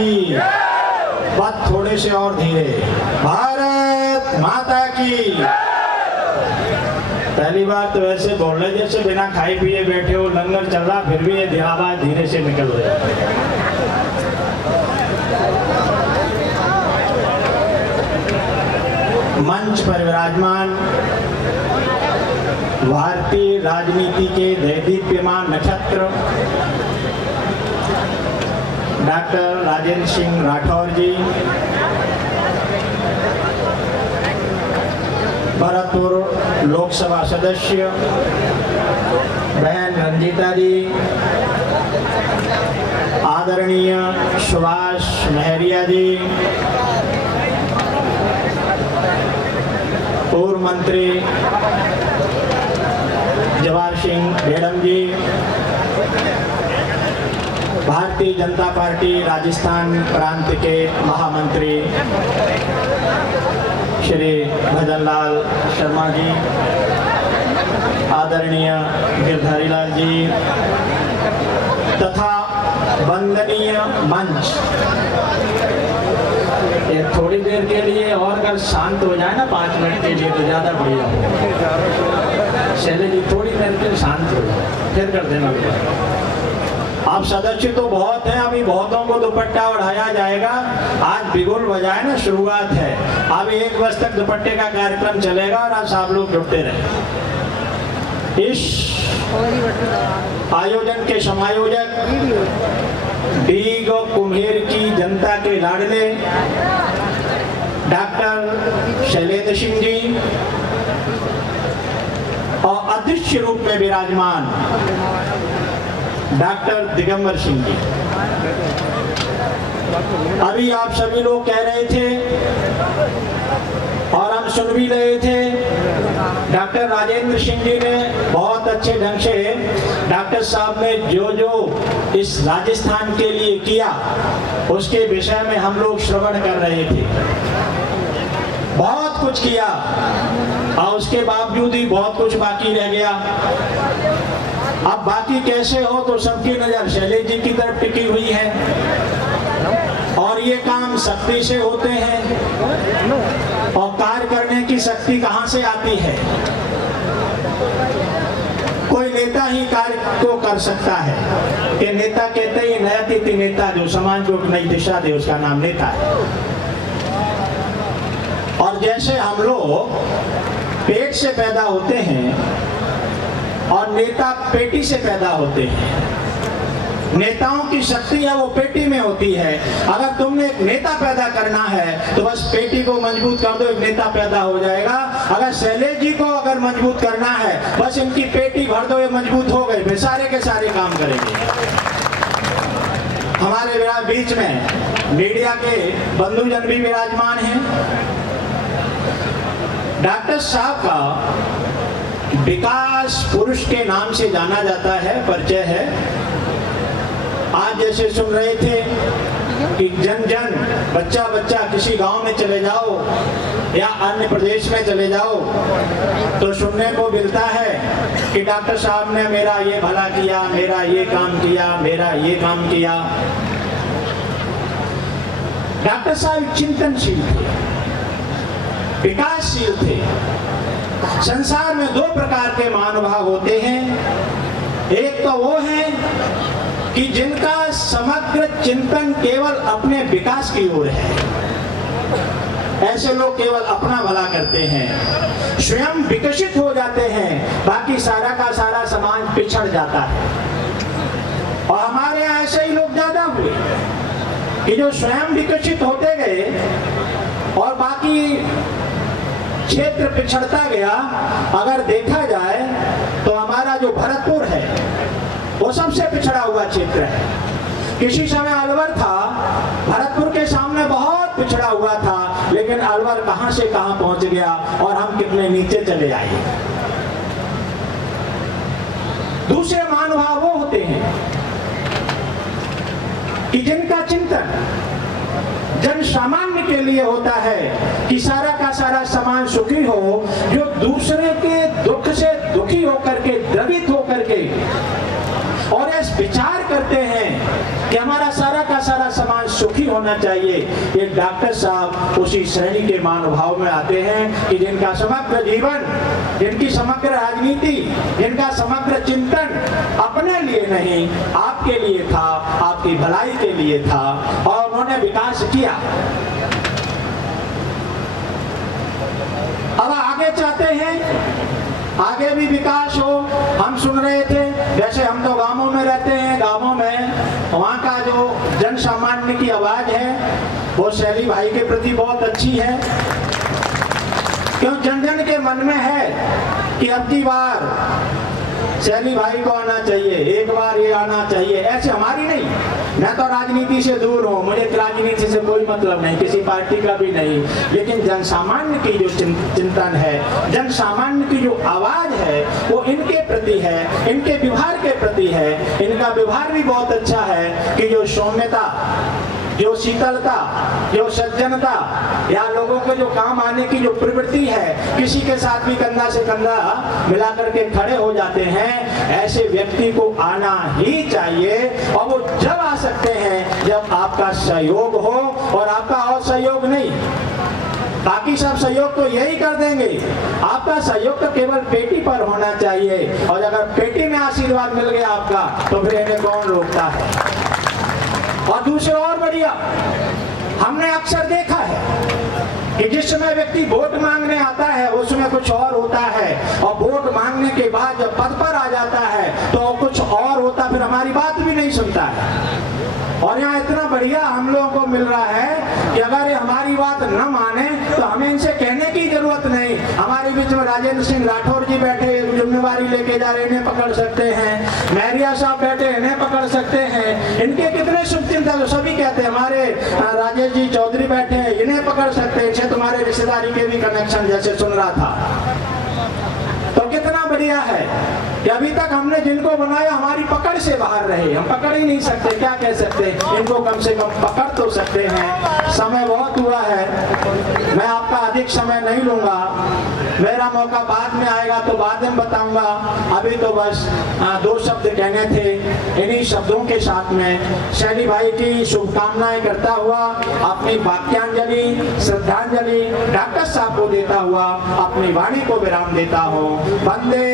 की, बात थोड़े से और धीरे, भारत माता की। पहली बार तो ऐसे बोल रहे जैसे बिना खाए पिए बैठे हो, लंगर चल रहा, फिर भी ये आवाज धीरे से निकल रही है। मंच पर विराजमान भारतीय राजनीति के दैदीप्यमान नक्षत्र डॉक्टर राजेंद्र सिंह राठौर जी, भरतपुर लोकसभा सदस्य बहन रंजीता जी, आदरणीय सुभाष महरिया जी, पूर्व मंत्री जवाहर सिंह भेड़म जी, भारतीय जनता पार्टी राजस्थान प्रांत के महामंत्री श्री भजनलाल शर्मा जी, आदरणीय गिरधारी लाल जी तथा वंदनीय मंच। ये थोड़ी देर के लिए और अगर शांत हो जाए ना 5 मिनट के लिए तो ज्यादा बढ़िया हो। शैले जी थोड़ी देर के लिए शांत हो जाए, फिर कर देना। आप सदस्य तो बहुत हैं, अभी बहुतों को दुपट्टा उड़ाया जाएगा। आज बिगुल बजाए ना, शुरुआत है। अभी 1 बजे तक दुपट्टे का कार्यक्रम चलेगा और आप सब लोग जुटते रहे। इस आयोजन के समायोजक डीग कुम्हेर की जनता के लाडले डॉक्टर शैलेंद्र सिंह जी और अध्यक्ष रूप में विराजमान डॉक्टर दिगंबर सिंह जी। अभी आप सभी लोग कह रहे थे और हम सुन भी रहे थे, डॉक्टर राजेंद्र सिंह जी ने बहुत अच्छे ढंग से डॉक्टर साहब ने जो जो इस राजस्थान के लिए किया उसके विषय में हम लोग श्रवण कर रहे थे। बहुत कुछ किया और उसके बावजूद ही बहुत कुछ बाकी रह गया। अब बाकी कैसे हो तो सबकी नजर शैलेश जी की तरफ टिकी हुई है और ये काम शक्ति से होते हैं और कार्य करने की शक्ति कहां से आती है? कोई नेता ही कार्य को कर सकता है। कि नेता कहते ही नया नेता जो समाज को नई दिशा दे, उसका नाम नेता है। और जैसे हम लोग पेट से पैदा होते हैं और नेता पेटी से पैदा होते हैं, नेताओं की शक्ति है वो पेटी में होती है। अगर तुमने एक नेता पैदा करना है तो बस पेटी को मजबूत कर दो, एक नेता पैदा हो जाएगा। अगर शैलेश जी को अगर मजबूत करना है बस इनकी पेटी भर दो, ये मजबूत हो गए, वे सारे के सारे काम करेंगे। हमारे बीच में मीडिया के बंधुजन भी विराजमान हैं। डॉक्टर साहब का विकास पुरुष के नाम से जाना जाता है, परिचय है। आज जैसे सुन रहे थे कि जन जन बच्चा बच्चा किसी गांव में चले जाओ या अन्य प्रदेश में चले जाओ तो सुनने को मिलता है कि डॉक्टर साहब ने मेरा ये भला किया, मेरा ये काम किया, मेरा ये काम किया। डॉक्टर साहब चिंतनशील थे, विकासशील थे। संसार में 2 प्रकार के महानुभाव होते हैं। एक तो वो है कि जिनका समग्र चिंतन केवल अपने विकास की ओर है। ऐसे लोग केवल अपना भला करते हैं, स्वयं विकसित हो जाते हैं, बाकी सारा का सारा समाज पिछड़ जाता है। और हमारे यहाँ ऐसे ही लोग ज्यादा हुए कि जो स्वयं विकसित होते गए और बाकी क्षेत्र पिछड़ता गया। अगर देखा जाए तो हमारा जो भरतपुर है वो सबसे पिछड़ा हुआ क्षेत्र है। किसी समय अलवर था, भरतपुर के सामने बहुत पिछड़ा हुआ था, लेकिन अलवर कहां से कहां पहुंच गया और हम कितने नीचे चले आए। दूसरे महानुभाव वो होते हैं कि जिनका चिंतन जन सामान्य के लिए होता है कि सारा का सारा समाज सुखी हो, जो दूसरे के दुख से दुखी होकर के, द्रवित होकर के और ऐसे विचार करते हैं कि हमारा सारा का सारा समाज सुखी होना चाहिए। ये डॉक्टर साहब उसी श्रेणी के महानुभाव में आते हैं कि जिनका समग्र जीवन, जिनकी समग्र राजनीति, जिनका समग्र चिंतन अपने लिए नहीं आपके लिए था, आपकी भलाई के लिए था और उन्होंने विकास किया। अब आगे चाहते हैं आगे भी विकास हो। हम सुन रहे थे, जैसे हम तो गांवों में रहते हैं, गांवों में वहाँ का जो जन सामान्य की आवाज है वो शैली भाई के प्रति बहुत अच्छी है। क्यों जन जन के मन में है कि अब की बार शैली भाई को आना चाहिए, एक बार ये आना चाहिए। ऐसे हमारी नहीं, मैं तो राजनीति से दूर हूँ, मुझे राजनीति से कोई मतलब नहीं, किसी पार्टी का भी नहीं, लेकिन जन सामान्य की जो चिंतन है, जन सामान्य की जो आवाज है वो इनके प्रति है, इनके व्यवहार के प्रति है। इनका व्यवहार भी बहुत अच्छा है कि जो सौम्यता, जो शीतलता, जो सज्जनता या लोगों के जो काम आने की जो प्रवृत्ति है, किसी के साथ भी कंधा से कंधा मिलाकर के खड़े हो जाते हैं, ऐसे व्यक्ति को आना ही चाहिए। और वो जब आ सकते हैं जब आपका सहयोग हो और आपका और सहयोग नहीं। बाकी सब सहयोग तो यही कर देंगे, आपका सहयोग तो केवल पेटी पर होना चाहिए। और अगर पेटी में आशीर्वाद मिल गया आपका तो फिर इन्हें कौन रोकता है। और दूसरा और बढ़िया, हमने अक्सर देखा है कि जिस समय व्यक्ति वोट मांगने आता है उसमें कुछ और होता है, और वोट मांगने के बाद जब पद पर आ जाता है तो कुछ और होता, फिर हमारी बात भी नहीं सुनता है। और यहाँ इतना बढ़िया हम लोगों को मिल रहा है कि अगर ये हमारी बात न माने तो हमें इनसे कहने की जरूरत नहीं। हमारे बीच में राजेंद्र सिंह राठौर जी बैठे, जिम्मेवारी लेके जा रहे, इन्हें पकड़ सकते हैं। महरिया साहब बैठे, इन्हें पकड़ सकते हैं। इनके कितने शुभचिंतक तो सभी कहते हैं। हमारे राजेश जी चौधरी बैठे हैं, इन्हें पकड़ सकते हैं, इनसे तुम्हारे रिश्तेदारी के भी कनेक्शन जैसे सुन रहा था। तो कितना बढ़िया है कि अभी तक हमने जिनको बनाया हमारी पकड़ से बाहर रहे। हम पकड़ ही नहीं सकते, क्या कह सकते, इनको कम से कम पकड़ तो सकते हैं। समय बहुत हुआ है, मैं आपका अधिक समय नहीं लूंगा, मेरा मौका बाद में आएगा तो बाद में बताऊंगा। अभी तो बस 2 शब्द कहने थे। इन्हीं शब्दों के साथ में शैली भाई की शुभकामनाएं करता हुआ अपनी वाक्यांजलि, श्रद्धांजलि डॉक्टर साहब को देता हुआ अपनी वाणी को विराम देता हूँ। वंदे